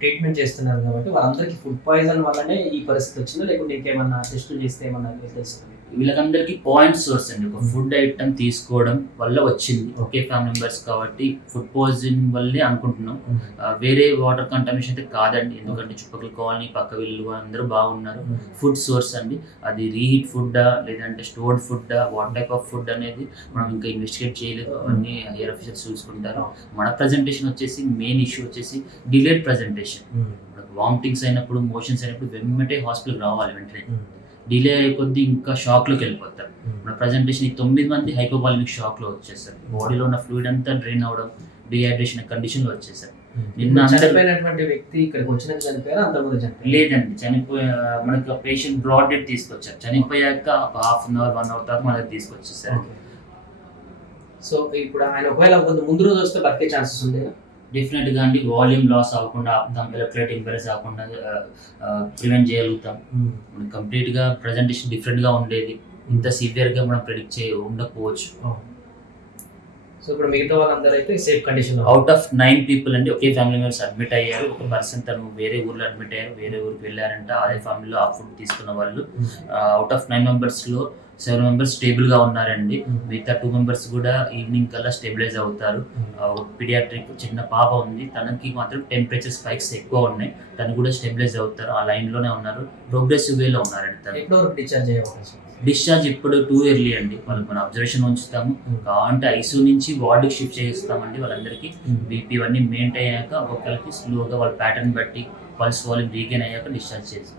Treatment చేస్తున్నారు కాబట్టి వాళ్ళందరికీ ఫుడ్ పాయిజన్ వల్లనే ఈ పరిస్థితి వచ్చిందా, లేకుంటే ఇంకేమన్నా టెస్టులు చేస్తే ఏమన్నా తెలుస్తుంది? వీళ్ళకందరికీ పాయింట్ సోర్స్ అండి. ఒక ఫుడ్ ఐటమ్ తీసుకోవడం వల్ల వచ్చింది. ఒకే ఫ్యామిలీ మెంబర్స్ కాబట్టి ఫుడ్ పాయిజనింగ్ వల్లే అనుకుంటున్నాం. వేరే వాటర్ కంటామినేషన్ అయితే కాదండి. ఎందుకంటే చుట్టుపక్కల కాలనీ, పక్క వీళ్ళు అందరూ బాగున్నారు. ఫుడ్ సోర్స్ అండి. అది రీహీట్ ఫుడ్డా లేదంటే స్టోర్డ్ ఫుడ్డా, వాట్ టైప్ ఆఫ్ ఫుడ్ అనేది మనం ఇంకా ఇన్వెస్టిగేట్ చేయలేదు. అవన్నీ హైయర్ ఆఫీసర్స్ చూసుకుంటారు. మన ప్రజెంటేషన్ వచ్చేసి మెయిన్ ఇష్యూ వచ్చేసి డిలేడ్ ప్రజెంటేషన్. వామిటింగ్స్ అయినప్పుడు, మోషన్స్ అయినప్పుడు వెంటనే హాస్పిటల్కి రావాలి. వెంటనే డిలే అయిపోద్ది, ఇంకా షాక్లోకి వెళ్ళిపోతారు. మన ప్రజెంటేషన్ 9 మంది హైపోవాలిమిక్ షాక్లో వచ్చేసారు. బాడీలో ఉన్న ఫ్లూయిడ్ అంతా డ్రైన్ అవడం, డిహైడ్రేషన్ కండిషన్లో వచ్చేసారు. నిన్న చనిపోయినటువంటి వ్యక్తి ఇక్కడికి వచ్చినాక చనిపోయారు, అంతకుముందు చనిపోయారు? లేదండి, మనకి పేషెంట్ బ్రాడ్ డెడ్ తీసుకొచ్చారు. చనిపోయాక ఒక హాఫ్ అన్ అవర్ 1 అవర్ తర్వాత మన దగ్గర తీసుకొచ్చేసారు. సో ఇప్పుడు ఆయన ఒకవేళ ముందు రోజు వస్తే బతికే ఛాన్సెస్ ఉండేదా? డెఫినెట్గా అండి. వాల్యూమ్ లాస్ అవ్వకుండా ఆపుతాం, ఎలక్ట్రోలైట్ ఇంబ్యాలెన్స్ అవ్వకుండా ప్రివెంట్ చేయగలుగుతాం. కంప్లీట్గా ప్రజెంటేషన్ డిఫరెంట్గా ఉండేది. ఇంత సివియర్గా మనం ప్రెడిక్ట్ ఉండకపోవచ్చు. సో ఇప్పుడు మిగతా వాళ్ళందరూ అయితే safe condition. Out of 9 people అండి ఒకే ఫ్యామిలీ మెంబర్స్ అడ్మిట్ అయ్యారు. ఒక పర్సన్ తను వేరే ఊర్లో అడ్మిట్ అయ్యారు, వేరే ఊరికి వెళ్ళారంట. అదే ఫ్యామిలీలో ఆ ఫుడ్ తీసుకున్న వాళ్ళు. అవుట్ ఆఫ్ 9 మెంబర్స్లో 7 మెంబర్స్ స్టేబుల్గా ఉన్నారండి. మిగతా 2 మెంబర్స్ కూడా ఈవినింగ్ కల్లా స్టెబిలైజ్ అవుతారు. పీడియాట్రిక్ చిన్న పాప ఉంది, తనకి మాత్రం టెంపరేచర్ స్పైక్స్ ఎక్కువ ఉన్నాయి. తను కూడా స్టెబిలైజ్ అవుతారు. ఆ లైన్లోనే ఉన్నారు. ప్రోగ్రెసివ్ వేలో ఉన్నారండి. తను ఎప్పుడు డిశ్చార్జ్ అయ్యే అవకాశం? డిశ్చార్జ్ ఇప్పుడు టూ ఎర్లీ అండి. వాళ్ళకి మనం అబ్జర్వేషన్ ఉంచుతాము. కావాలంటే ఐసీయూ నుంచి వార్డుకి షిఫ్ట్ చేస్తామండి. వాళ్ళందరికీ బీపీ ఇవన్నీ మెయింటైన్ అయ్యాక ఒక్కొక్కరికి స్లోగా వాళ్ళ ప్యాటర్న్ బట్టి పల్స్ వాల్యూమ్ రీగైన్ అయ్యాక డిశ్చార్జ్ చేస్తాం.